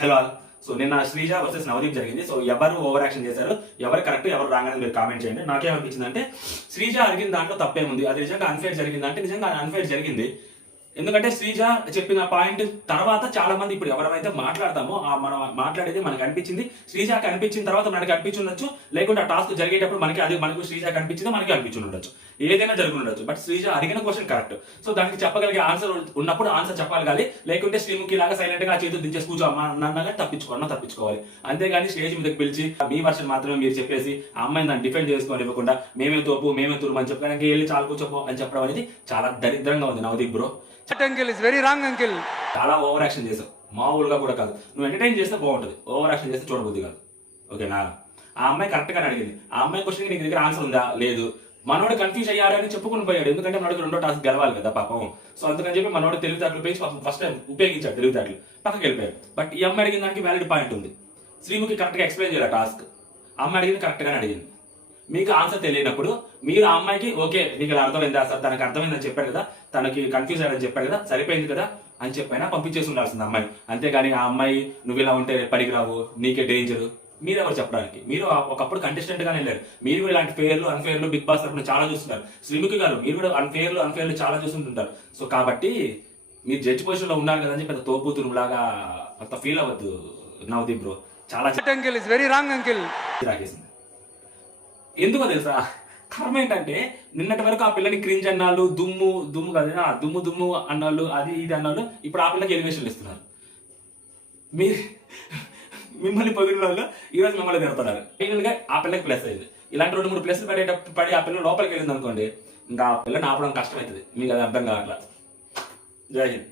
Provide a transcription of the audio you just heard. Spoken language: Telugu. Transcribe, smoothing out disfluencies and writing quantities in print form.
హలో. సో నిన్న శ్రీజ వర్సెస్ నవదీప్ జరిగింది. సో ఎవరు ఓవర్ యాక్షన్ చేశారు, ఎవరు కరెక్ట్, ఎవరు రాంగ్ అని మీరు కామెంట్ చేయండి. నాకేమనిపించింది అంటే శ్రీజ అడిగిన దాంట్లో తప్పేముంది, అది నిజంగా అన్ఫేర్ జరిగింది అంటే నిజంగా అన్ఫేర్ జరిగింది. ఎందుకంటే శ్రీజ చెప్పిన పాయింట్ తర్వాత చాలా మంది ఇప్పుడు ఎవరైతే మాట్లాడతామో మనం మాట్లాడేది మనకు అనిపించింది, శ్రీజాకి అనిపించిన తర్వాత మనకి అనిపించుండొచ్చు, లేకుంటే ఆ టాస్క్ జరిగేటప్పుడు మనకు శ్రీజాకి అనిపించింది, మనకి అనిపించుండొచ్చు, ఏదైనా జరుగుండొచ్చు. బట్ శ్రీజ అడిగిన క్వశ్చన్ కరెక్ట్. సో దానికి చెప్పగలిగే ఆన్సర్ ఉన్నప్పుడు ఆన్సర్ చెప్పాలి. కానీ లేకుంటే శ్రీముఖి లాగా సైలెంట్ గా చేతులు దించేసి కూర్చో అన్నగా తప్పించుకోవాలి. అంతేగాని స్టేజ్ మీదకి పిలిచి మీ వర్షన్ మాత్రమే మీరు చెప్పేసి ఆ అమ్మాయిని దాన్ని డిఫెండ్ చేసుకొని ఇవ్వకుండా మేమే తోపు మేమే తురుము అని చెప్పడానికి వెళ్ళి చాలా కూర్చోపో అని చెప్పడం అనేది చాలా దరిద్రంగా ఉంది Navdeep bro. Uncle is very wrong uncle. చాలా ఓవర్ యాక్షన్ చేసావు, మామూలుగా కూడా కాదు. నువ్వు ఎంటర్టైన్ చేస్తే బాగుంటుంది, ఓవర్ యాక్షన్ చేస్తే చూడబుద్ది కాదు. ఓకేనా? ఆ అమ్మాయి కరెక్ట్ గానే అడిగింది. ఆ అమ్మాయి క్వశ్చన్ నీకు దగ్గర ఆన్సర్ ఉందా? లేదు. మనోడు కన్ఫ్యూజ్ అయ్యాడు అని చెప్పుకుని పోయాడు. ఎందుకంటే మనోడికి రెండో టాస్క్ గెలవాలి కదా పాపం. సో అందుకని చెప్పి మనోడు తెలివితేటలు పేసి పాపం ఫస్ట్ టైం ఉపయోగించాడు తెలివితేటలు, పక్కకి వెళ్ళిపోయాడు. బట్ ఈ అమ్మాయి అడిగిన దానికి వ్యాలిడ్ పాయింట్ ఉంది. శ్రీముఖి కరెక్ట్ గా ఎక్స్ప్లెయిన్ చేయాలి టాస్క్. అమ్మాయి అడిగింది కరెక్ట్ గానే అడిగింది. మీకు ఆన్సర్ తెలియనప్పుడు మీరు ఆ అమ్మాయికి ఓకే నీకు ఇలా అర్థమైందా సార్, తనకు అర్థమైందని చెప్పారు కదా, తనకి కన్ఫ్యూజ్ అయ్యాడని చెప్పారు కదా, సరిపోయింది కదా అని చెప్పైనా పంపించేసి ఉండాల్సింది అమ్మాయి. అంతేగాని ఆ అమ్మాయి నువ్వు ఇలా ఉంటే పడికిరావు, నీకే డేంజర్, మీరెవరు చెప్పడానికి? మీరు ఒకప్పుడు కంటెస్టెంట్ గానే వెళ్ళారు. మీరు కూడా ఇలాంటి ఫేర్లు అన్ఫేర్లు బిగ్ బాస్ తరఫున చాలా చూస్తున్నారు. శ్రీముఖి గారు మీరు కూడా అన్ఫేర్లు చాలా చూస్తుంటారు. సో కాబట్టి మీరు జడ్జి పొజిషన్ లో ఉన్నారు కదా అని చెప్పి తోపుతురు లాగా అంత ఫీల్ అవ్వద్దు నవదీప్ బ్రో. చాలా uncle is very wrong uncle. రాకేసింది. ఎందుకో తెలుసా కర్మ ఏంటంటే నిన్నటి వరకు ఆ పిల్లని క్రింజ్ అన్నాళ్ళు, దుమ్ము కదా దుమ్ము అన్నాళ్ళు, అది ఇది అన్నాళ్ళు, ఇప్పుడు ఆ పిల్లకి ఎలివేషన్లు ఇస్తున్నారు. మిమ్మల్ని పొగిడిన వాళ్ళు ఈ రోజు మిమ్మల్ని తిరుగుతున్నారు. ఫైనల్ గా ఆ పిల్లకి ప్లస్ అయింది. ఇలాంటి 2-3 ప్లస్లు పడి ఆ పిల్ల లోపలికి వెళ్ళింది అనుకోండి, ఇంకా ఆ పిల్లని ఆపడం కష్టమవుతుంది. మీకు అది అర్థం కావట్లేదు. జై హింద్.